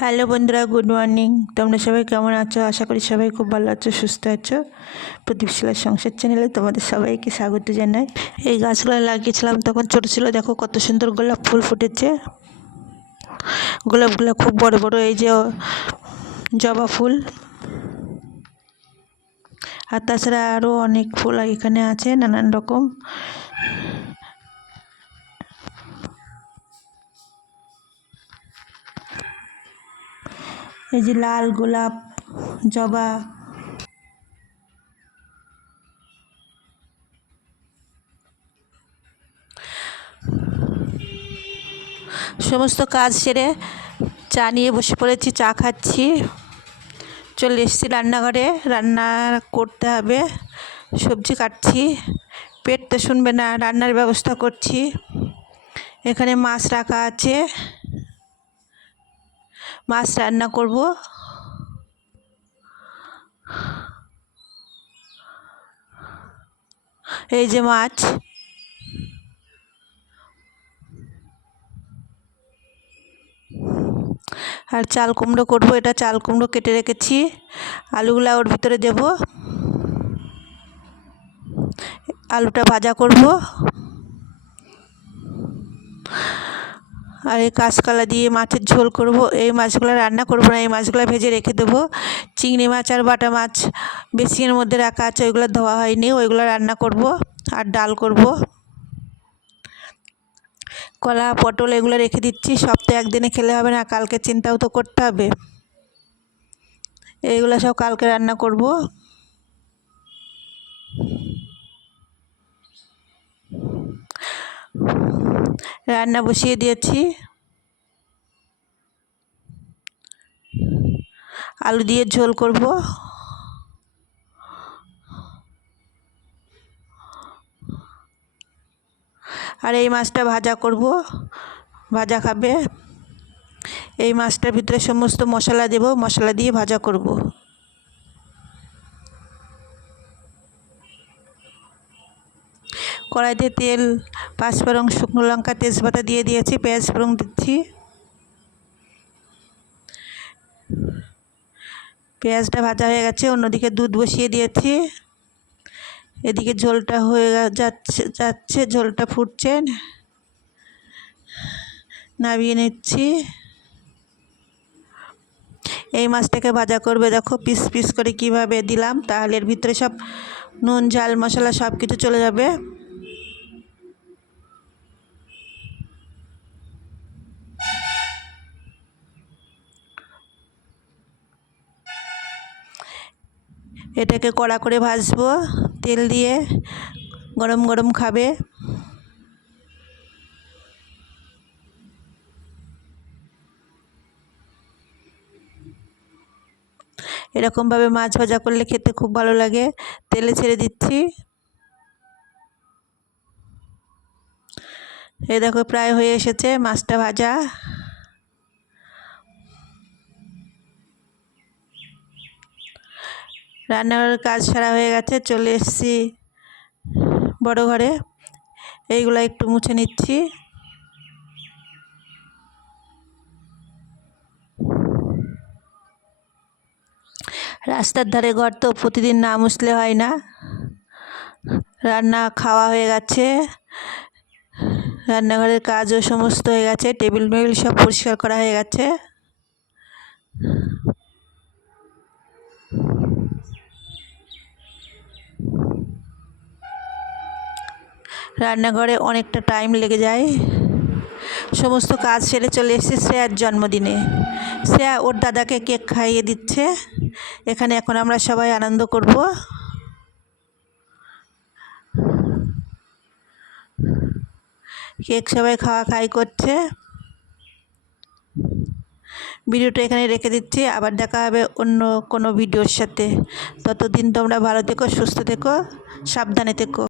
Hello বন্ধুরা, good morning. তোমরা সবাই কেমন আছো? আশা করি সবাই খুব ভালো আছো, সুস্থ আছো। প্রদীপ শিলার সংসার চ্যানেলে তোমাদের সবাইকে স্বাগত জানাই। এই গাছগুলো লাগিয়েছিলাম তখন ছোট ছিল, দেখো কত সুন্দর গোলাপ ফুল ফুটেছে। গোলাপগুলো খুব বড় বড়, এই যে জবা ফুল, আর তাছাড়া আরও অনেক ফুল এখানে আছে নানান রকম। এই যে লাল গোলাপ, জবা, সমস্ত কাজ সেরে চা নিয়ে বসে পড়েছি, চা খাচ্ছি। চলে এসেছি রান্নাঘরে, রান্না করতে হবে। সবজি কাটছি, পেট তো শুনবে না, রান্নার ব্যবস্থা করছি। এখানে মাছ রাখা আছে, মাছ রান্না করব। এই যে মাছ, আর চাল কুমড়ো করবো। এটা চাল কুমড়ো কেটে রেখেছি, আলুগুলা ওর ভিতরে দেব, আলুটা ভাজা করব। আর এই কাঁচকলা দিয়ে মাছের ঝোল করব। এই মাছগুলো রান্না করব না, এই মাছগুলো ভেজে রেখে দেবো। চিংড়ি মাছ আর বাটা মাছ বেসিনের মধ্যে রাখা আছে, ওইগুলো ধোয়া হয়নি, ওইগুলো রান্না করব। আর ডাল করব। কলা পটল এগুলো রেখে দিচ্ছি, সব তো একদিনে খেলে হবে না, কালকে চিন্তাও তো করতে হবে। এইগুলো সব কালকে রান্না করব। রান্না বসিয়ে দিয়েছি, আলু দিয়ে ঝোল করব। আর এই মাছটা ভাজা করব, ভাজা খাবে। এই মাছটার ভিতরে সমস্ত মশলা দেব, মশলা দিয়ে ভাজা করব। কড়াইতে তেল, পাঁচফোড়ন, শুকনো লঙ্কা, তেজপাতা দিয়ে দিয়েছি, পেঁয়াজ ফোড়ন দিচ্ছি। পেঁয়াজটা ভাজা হয়ে গেছে, অন্যদিকে দুধ বসিয়ে দিয়েছি। এদিকে ঝোলটা হয়ে যাচ্ছে, ঝোলটা ফুটছে, নামিয়ে নিচ্ছি। এই মাছটাকে ভাজা করবে, দেখো পিস পিস করে কিভাবে দিলাম, তাহলে এর ভিতরে সব নুন ঝাল মশলা সব কিছু চলে যাবে। এটাকে কড়া করে ভাজবো তেল দিয়ে, গরম গরম খাবে। এরকমভাবে মাছ ভাজা করলে খেতে খুব ভালো লাগে। তেলে ছেড়ে দিচ্ছি। এই দেখো প্রায় হয়ে এসেছে মাছটা ভাজা। রান্নাঘরের কাজ সারা হয়ে গেছে, চলে এসেছি বড় ঘরে। এইগুলো একটু মুছে নিচ্ছি। রাস্তার ধারে ঘর তো প্রতিদিন না মুছলে হয় না। রান্না খাওয়া হয়ে গেছে, রান্নাঘরের কাজও সমস্ত হয়ে গেছে, টেবিল মেবিল সব পরিষ্কার করা হয়ে গেছে। রান্নাঘরে অনেকটা টাইম লেগে যায়। সমস্ত কাজ সেরে চলে এসেছি শ্রেয়ার জন্মদিনে। শ্রেয়া ওর দাদাকে কেক খাইয়ে দিচ্ছে। এখানে এখন আমরা সবাই আনন্দ করব। কেক সবাই খাওয়া খাই করছে। ভিডিওটা এখানে রেখে দিচ্ছি, আবার দেখা হবে অন্য কোনো ভিডিওর সাথে। ততদিন তোমরা ভালো থেকো, সুস্থ থেকো, সাবধানে থেকো।